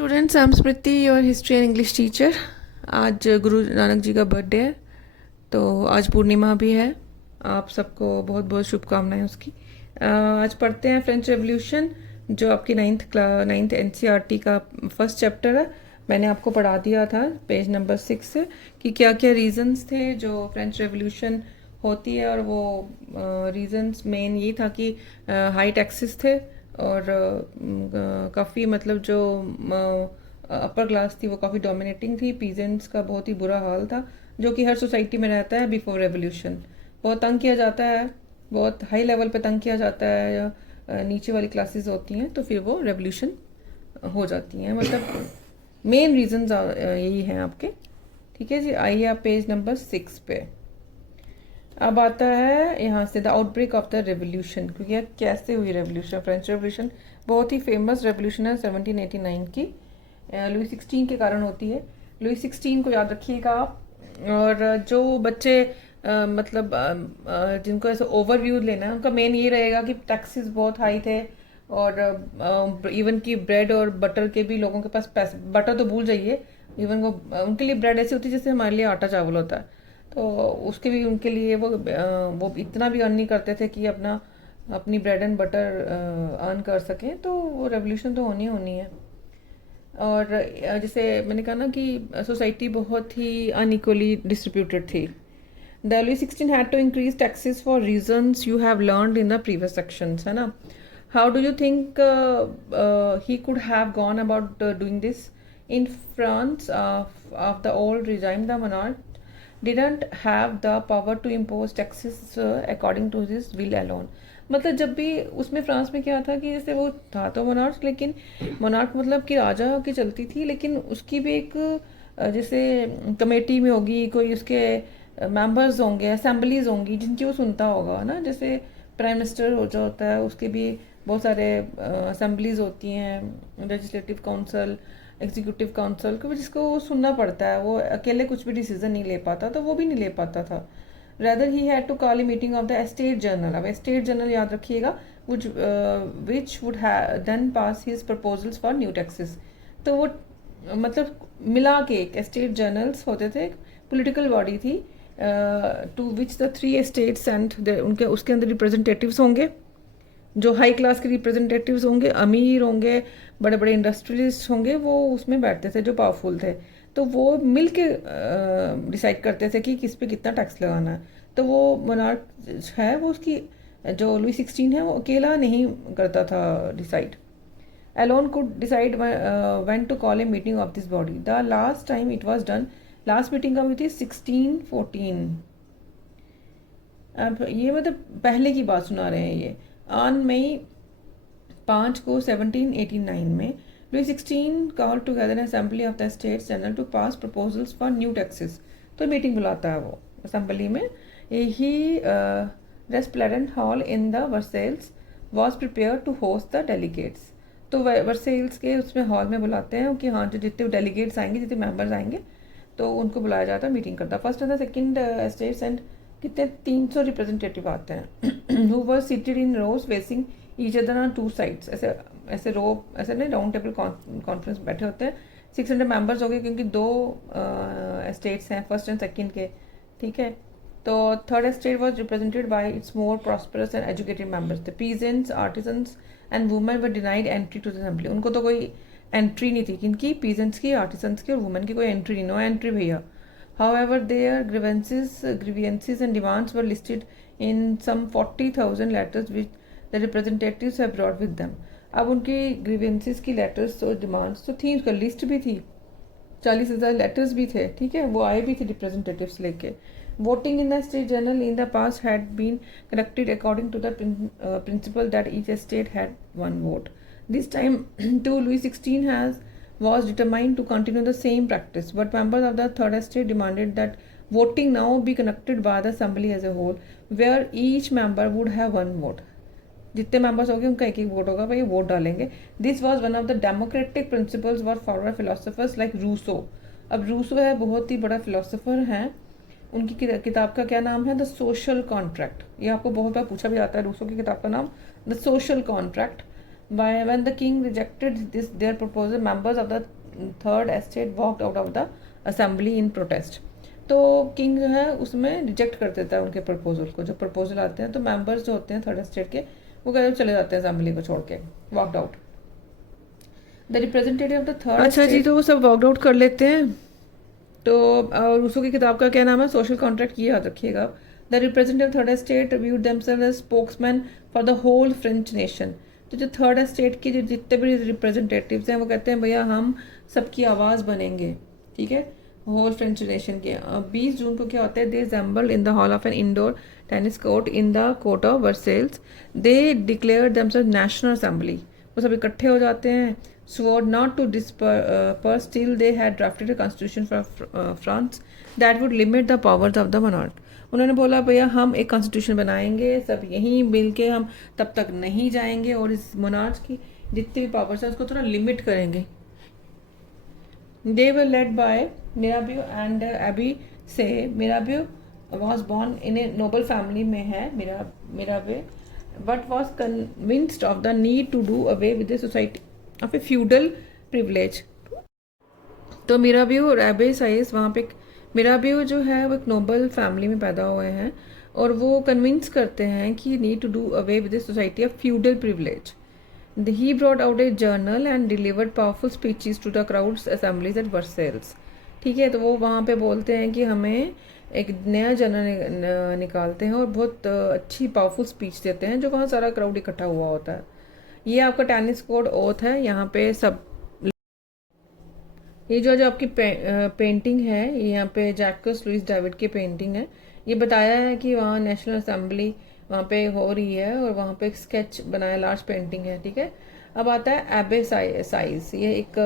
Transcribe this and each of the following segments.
Students, I am Smriti, your history and English teacher. आज गुरु नानक जी का birthday है, तो आज पूर्णिमा भी है। आप सबको बहुत बहुत शुभकामनाएं उसकी। आज पढ़ते हैं फ्रेंच रेवोल्यूशन, जो आपकी नाइन्थ एनसीईआरटी का फर्स्ट चैप्टर है। मैंने आपको पढ़ा दिया था पेज नंबर 6 से कि क्या क्या रीजंस थे जो फ्रेंच रेवोल्यूशन होती है। और वो रीजंस मेन ये था कि हाई टैक्सेस थे और काफ़ी मतलब जो अपर क्लास थी वो काफ़ी डोमिनेटिंग थी। पीजेंट्स का बहुत ही बुरा हाल था, जो कि हर सोसाइटी में रहता है बिफोर रेवोल्यूशन। बहुत तंग किया जाता है, बहुत हाई लेवल पे तंग किया जाता है, या नीचे वाली क्लासेस होती हैं तो फिर वो रेवोल्यूशन हो जाती हैं। मतलब मेन रीजंस यही हैं आपके। ठीक है जी, आइए आप पेज नंबर 6 पे। अब आता है यहाँ से the outbreak of the revolution, क्योंकि यह कैसे हुई रेवोल्यूशन। फ्रेंच रेवोल्यूशन बहुत ही फेमस रेवोल्यूशन है 1789 की, लुई 16 के कारण होती है। लुई 16 को याद रखिएगा आप। और जो बच्चे मतलब जिनको ऐसे ओवरव्यू लेना है, उनका मेन ये रहेगा कि टैक्सेस बहुत हाई थे, और इवन की ब्रेड और बटर के भी लोगों के पास पैसे, बटर तो भूल जाइए, इवन वो उनके लिए ब्रेड ऐसी होती है जैसे हमारे लिए आटा चावल होता है। तो उसके भी उनके लिए वो इतना भी अर्न नहीं करते थे कि अपनी ब्रेड एंड बटर अर्न कर सकें। तो वो रेवोल्यूशन तो होनी होनी है। और जैसे मैंने कहा ना कि सोसाइटी बहुत ही अनइक्वली डिस्ट्रीब्यूटेड थी। The Louis 16 had to increase taxes for reasons you have learned in the previous sections, है ना। How do you think he could have gone about doing this? In France of the old regime, the monarch didn't have the power to impose taxes according to his will alone. मतलब जब भी उसमें France में क्या था कि जैसे वो था तो मोनार्क, लेकिन मोनार्क मतलब कि राजा की चलती थी, लेकिन उसकी भी एक जैसे कमेटी में होगी कोई, उसके मेंबर्स होंगे, असेंबलीज होंगी जिनकी वो सुनता होगा ना। जैसे प्राइम मिनिस्टर हो जो होता है, उसके भी बहुत सारे असेंबलीज होती हैं, लेजिस्लेटिव काउंसिल, एग्जीक्यूटिव काउंसिल को भी, जिसको वो सुनना पड़ता है। वो अकेले कुछ भी डिसीजन नहीं ले पाता, तो वो भी नहीं ले पाता था। Rather he had to call a meeting of the estate general. अब एस्टेट जनरल याद रखिएगा, which would then pass his proposals for new taxes. तो वो मतलब मिला के एक एस्टेट जनरल्स होते थे, पॉलिटिकल बॉडी थी, to which the 3 estates and उनके उसके अंदर रिप्रेजेंटेटिव्स होंगे, जो हाई क्लास के रिप्रेजेंटेटिव्स होंगे, अमीर होंगे, बड़े बड़े इंडस्ट्रियलिस्ट होंगे, वो उसमें बैठते थे जो पावरफुल थे। तो वो मिल के डिसाइड करते थे कि किस पे कितना टैक्स लगाना है। तो वो मोनार्क है, वो उसकी जो लुई 16 है, वो अकेला नहीं करता था decide. alone could decide when to call a meeting of this body. The last time it was done, last meeting कब हुई थी? 1614। अब ये मतलब पहले की बात सुना रहे हैं ये। ऑन मई 5 को 1789 में Louis 16 call together an assembly of the states general to pass proposals for new taxes. तो मीटिंग बुलाता है वो असेंबली में। He resplendent hall in the Versailles was prepare to host the delegates. तो वर्सेल्स के उसमें हॉल में बुलाते हैं कि हाँ, जो जितने डेलीगेट्स आएंगे, जितने मेंबर्स आएंगे, तो उनको बुलाया जाता है, मीटिंग करता। First and the second states and कितने 300 रिप्रेजेंटेटिव आते हैं, who were seated in rows facing each other on 2 sides. ऐसे ऐसे रो, ऐसे नहीं, राउंड टेबल कॉन्फ्रेंस बैठे होते हैं। 600 मेंबर्स हो गए, क्योंकि 2 स्टेट्स हैं, फर्स्ट एंड सेकंड के। ठीक है, तो third state was represented by its more prosperous and educated members. The peasants, artisans and women were denied entry to the assembly. उनको तो कोई एंट्री नहीं थी, किनकी? पीजेंट्स की, आर्टिसंस की और वुमेन की कोई एंट्री नहीं, नो एंट्री भैया। However, their grievances and demands were listed in some 40,000 letters which the representatives have brought with them. अब उनकी grievances की letters और demands तो थी, उसका लिस्ट भी थी, 40,000 लेटर्स भी थे। ठीक है, वो आए भी थे रिप्रेजेंटेटिव्स लेके। Voting in the state general in the past had been conducted according to the principle that each state had 1 vote. This time too Louis 16 was determined to continue the same practice, but members of the third estate demanded that voting now be conducted by the assembly as a whole, where each member would have 1 vote. जितने members होंगे उनका एक एक vote होगा, भाई vote डालेंगे। This was one of the democratic principles were forward philosophers like Rousseau. अब Rousseau है, बहुत ही बड़ा फिलोसफर हैं। उनकी किताब का क्या नाम है? The social contract. ये आपको बहुत बार पूछा भी जाता है, रूसो की किताब का नाम the social contract. When the king rejected this their proposal, members of the third estate walked out of the assembly in protest. तो किंग जो है उसमें रिजेक्ट कर देता है उनके प्रपोजल को, जो प्रपोजल आते हैं तो मेंबर्स जो होते हैं थर्ड एस्टेट के वो कहते चले जाते हैं असेंबली को छोड़ के, walked out. The representative of the third, अच्छा जी, तो वो सब वॉकड आउट कर लेते हैं। तो रूसो की किताब का क्या नाम है, सोशल कॉन्ट्रैक्ट, की याद रखिएगा। The representative third estate viewed themselves as spokesman for the whole French nation. तो जो थर्ड एस्टेट की जो जितने भी रिप्रेजेंटेटिव्स हैं वो कहते हैं भैया हम सबकी आवाज़ बनेंगे, ठीक है, होल फ्रेंच नेशन के। 20 जून को क्या होता है, they assembled in the hall of an indoor tennis court in the court of Versailles. They declared themselves national assembly. वो सब इकट्ठे हो जाते हैं, swore not to disperse till they had drafted a constitution for France that would limit the powers of the monarch। उन्होंने बोला भैया हम एक कॉन्स्टिट्यूशन बनाएंगे, सब यहीं मिल के हम तब तक नहीं जाएंगे और इस मोनार्च की जितनी भी पावर्स हैं उसको थोड़ा लिमिट करेंगे। They were led by Mirabeau and Abbe से। Mirabeau was born in a noble family में है Mirabeau, but was convinced of the need to do away with the society of a feudal privilege। तो Mirabeau और एबे size वहाँ पे, Mirabeau जो है वो एक नोबल फैमिली में पैदा हुए हैं और वो कन्विंस करते हैं कि need to do away with the society of feudal privilege. He brought out a journal and delivered powerful speeches to the crowds assemblies at Versailles. ठीक है, तो वो वहाँ पे बोलते हैं कि हमें एक नया जर्नल निकालते हैं और बहुत अच्छी पावरफुल स्पीच देते हैं जो वहाँ सारा क्राउड इकट्ठा हुआ होता है। ये आपका टेनिस कोड ओथ है। यहाँ पे सब ये जो आपकी पेंटिंग है, ये यहाँ पे जैकस लुइस डेविड की पेंटिंग है। ये बताया है कि वहाँ नेशनल असेंबली वहाँ पे हो रही है और वहाँ पे एक स्केच बनाया, लार्ज पेंटिंग है, ठीक है। अब आता है एबे साइज। ये एक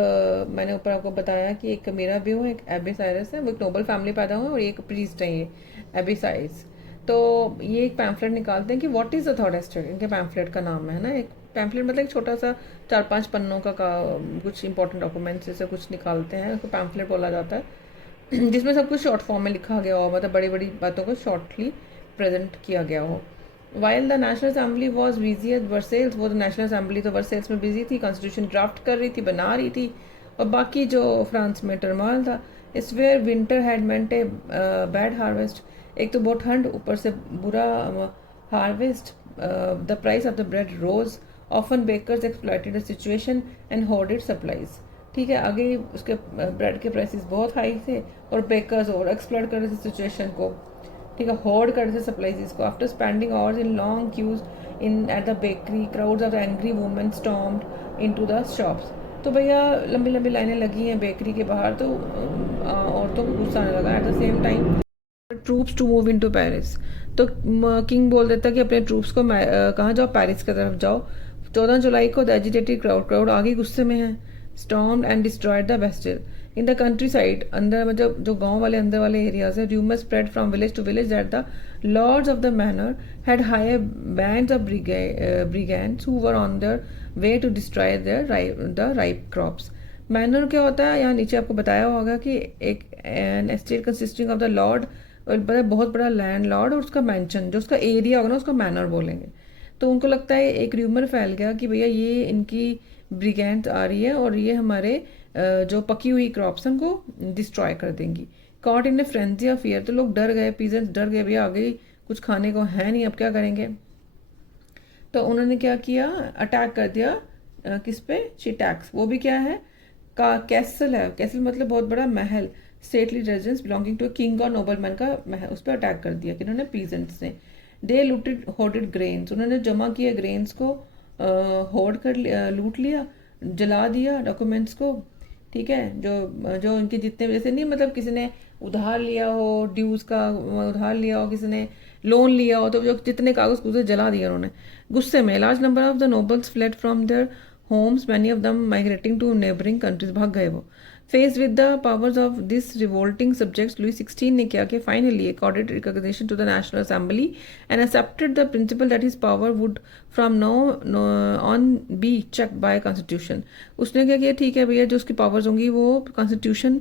मैंने ऊपर आपको बताया कि एक मेरा भी हूँ, एक एबे साइरस है, वो एक नोबल फैमिली पैदा हुआ और ये एक प्रीस्ट है, ये एबे साइज। तो ये एक पैम्फलेट निकालते हैं कि what is the third estate, इनके पैम्फलेट का नाम है ना। एक पैम्फलेट मतलब एक छोटा सा 4-5 पन्नों का कुछ इंपॉर्टेंट डॉक्यूमेंट्स जैसे कुछ निकालते हैं, उसको पैम्फलेट बोला जाता है, जिसमें सब कुछ शॉर्ट फॉर्म में लिखा गया हो, मतलब बड़ी बड़ी बातों को शॉर्टली प्रेजेंट किया गया हो। While the national assembly was busy at Versailles, वो तो नेशनल असेंबली तो वर्सेल्स में बिजी थी, कॉन्स्टिट्यूशन ड्राफ्ट कर रही थी, बना रही थी, और बाकी जो फ्रांस में टर्मोइल था। इस where winter had meant a bad harvest, एक तो बहुत ठंड, ऊपर से बुरा harvest. The price of the bread rose, often bakers exploited the situation and hoarded supplies. ठीक है, आगे उसके ब्रेड के प्राइसेस बहुत हाई थे और बेकर्स और एक्सप्लॉइट कर रहे थे सिचुएशन को, ठीक है, होर्ड कर रहे थे सप्लाईज को। After spending hours in long queues in at the bakery, crowds of the angry women stormed into the shops. तो भैया लंबी लंबी लाइनें लगी हैं बेकरी के बाहर, तो औरतों को गुस्सा आने लगा। At the same time troops to move into Paris, तो किंग बोल देता कि अपने ट्रूप्स को कहाँ जाओ, पेरिस की तरफ जाओ। 14 जुलाई को द एजिटेटेड क्राउड आगे गुस्से में है, stormed and destroyed the Bastille in the countryside, अंदर मतलब जो गांव वाले अंदर वाले एरियाज है। Rumour spread from village to village that the lords of the manor had hired bands of brigands who were on their way to destroy the ripe crops. Manor क्या होता है, यहाँ नीचे आपको बताया होगा कि एक an estate consisting of the lord, बहुत बड़ा लैंड लॉर्ड, और उसका मैंशन जो उसका एरिया होगा ना उसको मैनर बोलेंगे। तो उनको लगता है, एक र्यूमर फैल गया कि भैया ये इनकी ब्रिगेंड्स आ रही है और ये हमारे जो पकी हुई क्रॉप्स हैं उनको डिस्ट्रॉय कर देंगी। Caught in A frenzy of fear, तो लोग डर गए, पीजेंट्स डर गए, भैया आगे कुछ खाने को है नहीं, अब क्या करेंगे। तो उन्होंने क्या किया, अटैक कर दिया किस पे, शिटैक्स। वो भी क्या है, का कैसल है, कैसल मतलब बहुत बड़ा महल, stately residence belonging to king और नोबलमैन का महल, उस पर अटैक कर दिया किन्होंने, पीजेंट्स ने। दे लूटेड होर्डेड ग्रेन्स, उन्होंने जमा किए ग्रेन्स को होर्ड कर लूट लिया, जला दिया डॉक्यूमेंट्स को। ठीक है, जो उनके जितने, जैसे नहीं मतलब किसी ने उधार लिया हो, ड्यूज का उधार लिया हो, किसी ने लोन लिया हो, तो जो जितने कागज कुछ जला दिया उन्होंने गुस्से में। Large number of the nobles fled from their homes, many of them migrating to neighbouring countries, भाग गए वो। Faced with the powers of this revolting subjects, Louis XVI ने क्या किया, finally accorded recognition to the National Assembly and accepted the principle that his power would from now on be checked by Constitution। उसने क्या किया, ठीक है भैया जो उसकी पावर्स होंगी वो कॉन्स्टिट्यूशन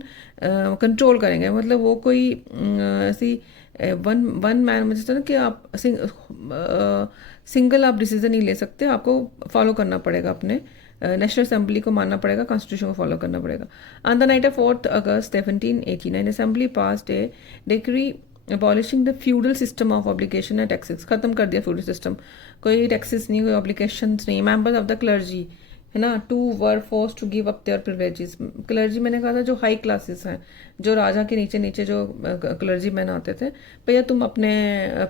कंट्रोल करेंगे, मतलब वो कोई ऐसी वन मैन मतलब कि आप सिंगल आप डिसीजन नहीं ले सकते, आपको फॉलो करना पड़ेगा, अपने नेशनल असेंबली को मानना पड़ेगा, कॉन्स्टिट्यूशन को फॉलो करना पड़ेगा। On the night of 4 August 1789 assembly passed A decree abolishing the feudal system of obligation and taxes. खत्म कर दिया फ्यूडल सिस्टम, कोई टैक्सेस नहीं, कोई ऑब्लिगेशंस नहीं। मेंबर्स ऑफ द क्लर्जी है ना, to were force to give up their privileges. Clergy मैंने कहा था जो हाई क्लासेस हैं, जो राजा के नीचे नीचे जो क्लर्जी मैन आते थे, भैया तुम अपने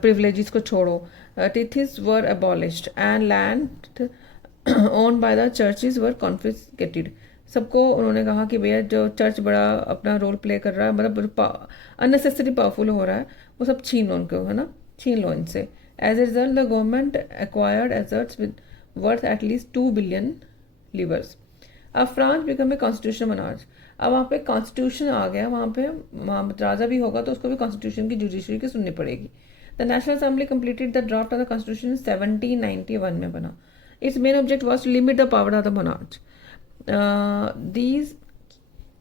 प्रिविलेजेस को छोड़ो। Tithes were abolished and land own by the churches were confiscated. सबको उन्होंने कहा कि भैया जो चर्च बड़ा अपना रोल प्ले कर रहा है, मतलब अननेसेसरी पावरफुल हो रहा है, वो सब छीन लो उनको, है ना, छीन लो इनसे। As a result the government acquired assets with worth at least 2 billion livres. अब France become a constitution monarch. अब वहाँ पे कॉन्स्टिट्यूशन आ गया, वहाँ राजा भी होगा तो उसको भी कॉन्स्टिट्यूशन की जुडिशरी की सुननी पड़ेगी। The national assembly completed the draft of the constitution 1791 में बना। Its main object was to limit the power of the monarch.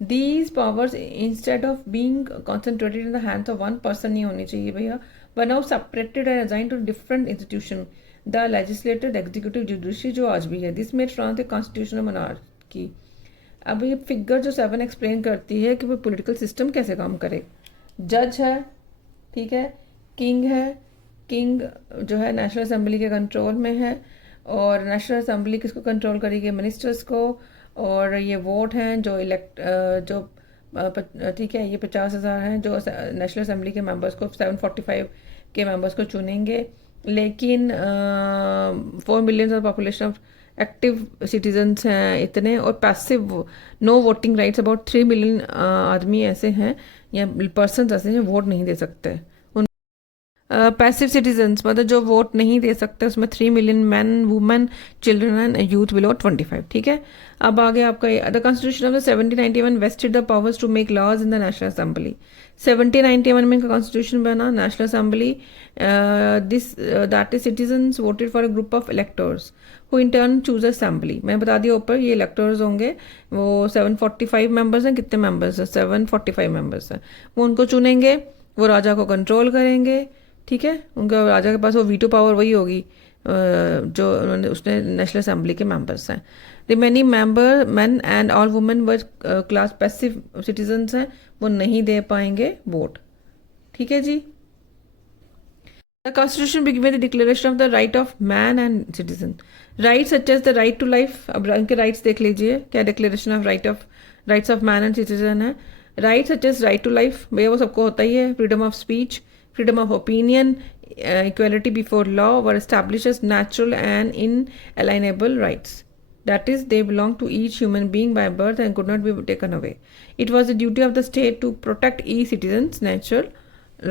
these powers instead of being concentrated in the hands of one person नहीं होनी चाहिए भैया, were now separated and assigned to different institution, the legislative, executive, judiciary, जो आज भी है। This made France a constitutional monarchy. अब ये फिगर जो 7 एक्सप्लेन करती है कि वो पॉलिटिकल सिस्टम कैसे काम करे। जज है, ठीक है, किंग है, किंग जो है नेशनल असेंबली के कंट्रोल में है, और नेशनल असेंबली किसको कंट्रोल करेगी, मिनिस्टर्स को। और ये वोट हैं जो इलेक्ट जो ठीक है, ये 50,000 हैं जो नेशनल असेंबली के मेंबर्स को, 745 के मेंबर्स को चुनेंगे। लेकिन 4 million of population of active citizens हैं इतने, और passive no voting rights about 3 million आदमी ऐसे हैं या पर्सन ऐसे हैं वोट नहीं दे सकते। पैसिव सिटीजन्स मतलब जो वोट नहीं दे सकते, उसमें 3 million man, women, children and youth below 25। ठीक है, अब आगे आपका the constitution of the 1791 vested the powers to make laws in the national assembly. 1791 में इनका कॉन्स्टिट्यूशन बना। National assembly this that is citizens voted for a group of electors who in turn choose assembly. मैं बता दिया ऊपर, ये electors होंगे, वो 745 मेंबर्स हैं। कितने मेंबर्स हैं? 745 मेंबर्स हैं। वो उनको चुनेंगे, वो राजा को कंट्रोल करेंगे। ठीक है, उनका राजा के पास वो वीटो पावर वही होगी जो उन्होंने उसने नेशनल असेंबली के मेंबर्स हैं। Remaining member man and all women were class passive citizens हैं, वो नहीं दे पाएंगे वोट। ठीक है जी। The constitution begin with the declaration of the right of man and citizen. Right such as the right to life. अब इनके राइट्स देख लीजिए, क्या declaration of rights of man and citizen है। Right such as right to life, भैया वो सबको होता ही है। Freedom of speech, freedom of opinion, equality before law were established as natural and inalienable rights. That is, they belong to each human being by birth and could not be taken away. It was the duty of the state to protect each citizen's natural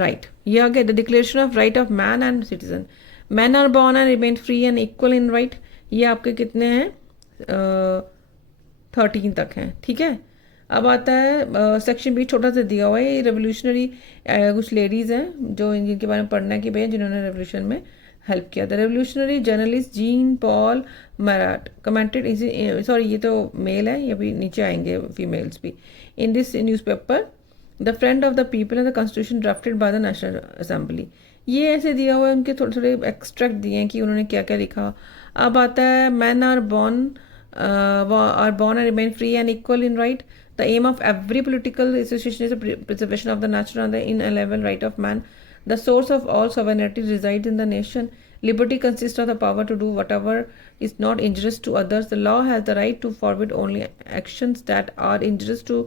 right. Here again, the Declaration of Right of Man and Citizen. Men are born and remain free and equal in right. ये आपके कितने हैं? 13 तक हैं। ठीक है, अब आता है सेक्शन बी, छोटा सा दिया हुआ है। ये रेवोल्यूशनरी कुछ लेडीज़ हैं जो जिनके बारे में पढ़ना है कि भैया जिन्होंने रेवोल्यूशन में हेल्प किया था। Revolutionary journalist Jean Paul Marat commented, sorry ये तो मेल है, ये भी नीचे आएंगे फीमेल्स भी। In this newspaper the friend of the people and the constitution drafted by the national assembly. ये ऐसे दिया हुआ है, उनके थोड़े थोड़े एक्सट्रैक्ट दिए हैं कि उन्होंने क्या क्या लिखा। अब आता है man are born and remain free and equal in right. The aim of every political association is the preservation of the natural and the inalienable right of man. The source of all sovereignty resides in the nation. Liberty consists of the power to do whatever is not injurious to others. The law has the right to forbid only actions that are injurious to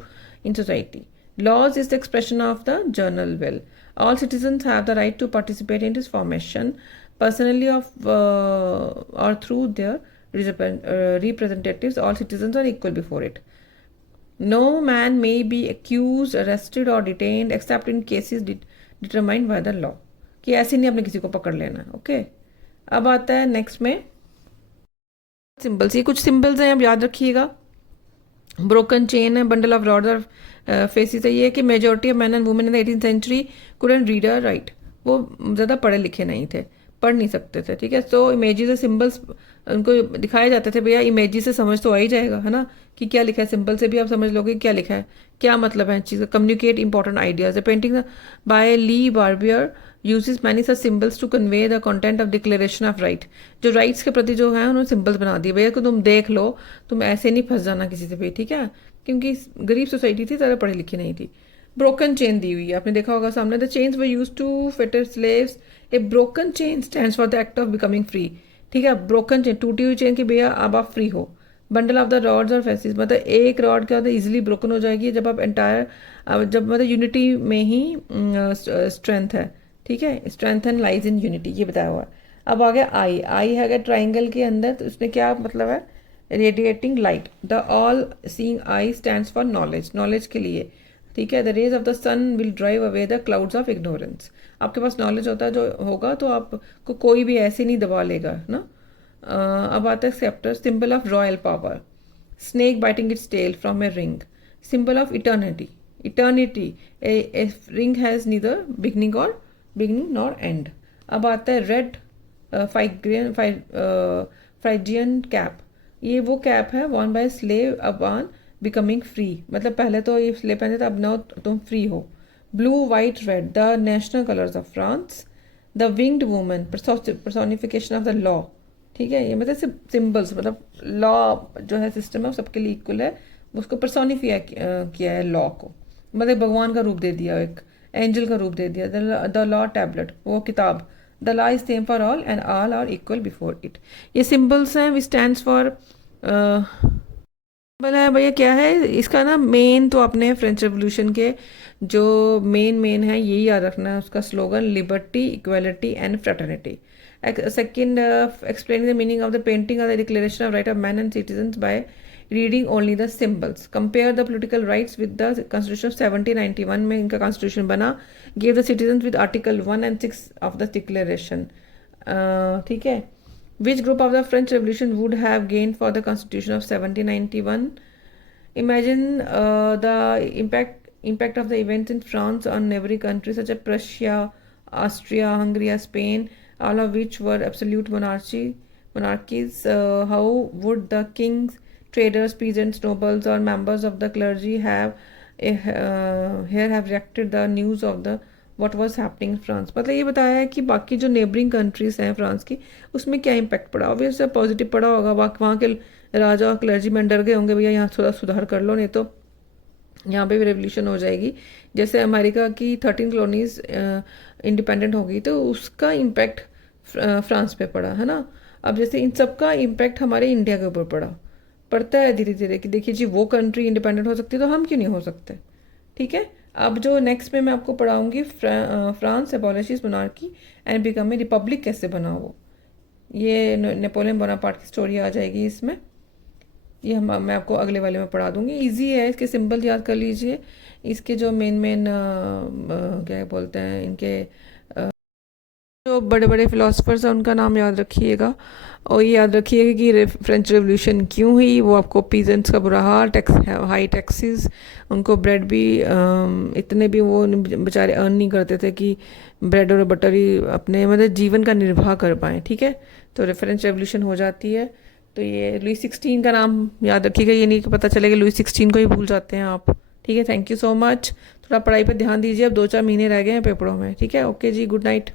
in society. Laws is the expression of the general will. All citizens have the right to participate in its formation, personally or through their representatives. All citizens are equal before it. No man may be accused, arrested or detained except in cases determined by the law. कि ऐसे नहीं आपने किसी को पकड़ लेना। Okay, अब आता है नेक्स्ट में सिंबल्स। ये कुछ सिंबल्स हैं, अब याद रखिएगा। ब्रोकन चेन है, बंडल ऑफ रॉड्स और फेसिस है। ये कि majority of man and women in the 18th century couldn't read और राइट। वो ज़्यादा पढ़े लिखे नहीं थे, पढ़ नहीं सकते थे। ठीक है, सो इमेजेस और सिंबल्स उनको दिखाए जाते थे। भैया इमेजेस से समझ तो आ ही जाएगा, है ना, कि क्या लिखा है। सिंबल से भी आप समझ लोगे क्या लिखा है, क्या मतलब है चीज़। Communicate important ideas. Painting by Le Barbier uses many such symbols to convey the content of declaration of right. जो राइट्स के प्रति जो है उन्होंने सिम्बल्स बना दिए, भैया को तुम देख लो, तुम ऐसे नहीं फंस जाना किसी से भी, ठीक है, क्योंकि गरीब सोसाइटी थी, ज़्यादा पढ़ी लिखी नहीं थी। ब्रोकन चेन दी हुई है, आपने देखा होगा सामने, the chains were use to fetter slaves. A broken chain stands for the act of becoming free, ठीक है, ब्रोकन चेन, टूटी हुई चेन की भैया अब आप फ्री हो। बंडल ऑफ द रॉड्स और फेसिस, मतलब एक रॉड क्या होता है, इजिली ब्रोकन हो जाएगी जब आप एंटायर, जब मतलब यूनिटी में ही स्ट्रेंथ है, ठीक है, strength and lies in unity, ये बताया हुआ है। अब आ गया आई, आई है अगर ट्राइंगल के अंदर, तो उसमें क्या मतलब है, radiating light. The all seeing eye stands for knowledge, knowledge के लिए, ठीक है। The rays of the sun will drive away the clouds of ignorance. आपके पास नॉलेज होता है जो होगा तो आपको कोई भी ऐसे नहीं दबा लेगा ना। अब आता है sceptre, symbol of royal power. Snake biting its tail from a ring, symbol of eternity, eternity, a ring has neither beginning nor end. अब आता है रेड फ्राइजियन कैप, ये वो कैप है Warne bye slave upon becoming free, मतलब पहले तो ये स्लेव पहनते थे, अब ना तुम फ्री हो। Blue white red, the national colours of France. The winged woman, personification of the law, ठीक है, ये मतलब सिंबल्स, मतलब लॉ जो है सिस्टम है वो सबके लिए इक्वल है, उसको पर्सोनिफाई किया है लॉ को, मतलब भगवान का रूप दे दिया, एक एंजल का रूप दे दिया। द लॉ टैबलेट, वो किताब। The law is same for all and all are equal before it. ये सिंबल्स हैं, विच स्टैंड्स फॉर, सिंबल है भैया क्या है इसका ना, मेन तो अपने फ्रेंच रेवोल्यूशन के जो मेन है यही याद रखना है, उसका slogan liberty, equality and fraternity. Second, explaining the meaning of the painting of the declaration of right of man and citizens by reading only the symbols. Compare the political rights with the constitution of 1791 में इनका constitution बना। Give the citizens with article 1 and 6 of the declaration, ठीक है। Which group of the French Revolution would have gained for the Constitution of 1791? Imagine the impact of the events in France on every country such as Prussia, Austria, Hungary, Spain, all of which were absolute monarchies. How would the kings, traders, peasants, nobles, or members of the clergy here have reacted the news of the what was happening France? मतलब ये बताया है कि बाकी जो neighbouring countries हैं France की, उसमें क्या इम्पैक्ट पड़ा। ऑब्वियसली पॉजिटिव पड़ा होगा, वहाँ के राजा और क्लर्जीमैन डर गए होंगे, भैया यहाँ थोड़ा सुधार कर लो, नहीं तो यहाँ पे भी रेवोल्यूशन हो जाएगी। जैसे अमेरिका की 13 कॉलोनीज इंडिपेंडेंट होगी तो उसका इम्पैक्ट फ्रांस पे पड़ा है ना। अब जैसे इन सब का इम्पैक्ट हमारे इंडिया के ऊपर पड़ता है धीरे धीरे, कि देखिए जी वो कंट्री इंडिपेंडेंट हो सकती है तो हम क्यों नहीं हो सकते, ठीक है। अब जो नेक्स्ट में मैं आपको पढ़ाऊंगी France abolishes monarchy and become a republic कैसे बना वो, ये नेपोलियन बोनापार्ट की स्टोरी आ जाएगी इसमें। ये मैं आपको अगले वाले में पढ़ा दूंगी। इजी है, इसके सिंबल याद कर लीजिए, इसके जो मेन क्या बोलते हैं, इनके जो बड़े बड़े फिलोसफर्स हैं उनका नाम याद रखिएगा, और ये याद रखिएगा कि फ्रेंच रेवोल्यूशन क्यों हुई। वो आपको पीजेंट्स का बुरा हाल, टैक्स, हाई टैक्सेस, उनको ब्रेड भी इतने भी वो बेचारे अर्न नहीं करते थे कि ब्रेड और बटर ही अपने मतलब जीवन का निर्वाह कर पाएँ, ठीक है। तो फ्रेंच रेवोल्यूशन हो जाती है। तो ये लुई 16 का नाम याद रखिएगा, ये नहीं कि पता चलेगा लुई 16 को ही भूल जाते हैं आप, ठीक है। Thank you so much. थोड़ा पढ़ाई पर ध्यान दीजिए, अब 2-4 महीने रह गए हैं पेपरों में, ठीक है। ओके जी, गुड नाइट।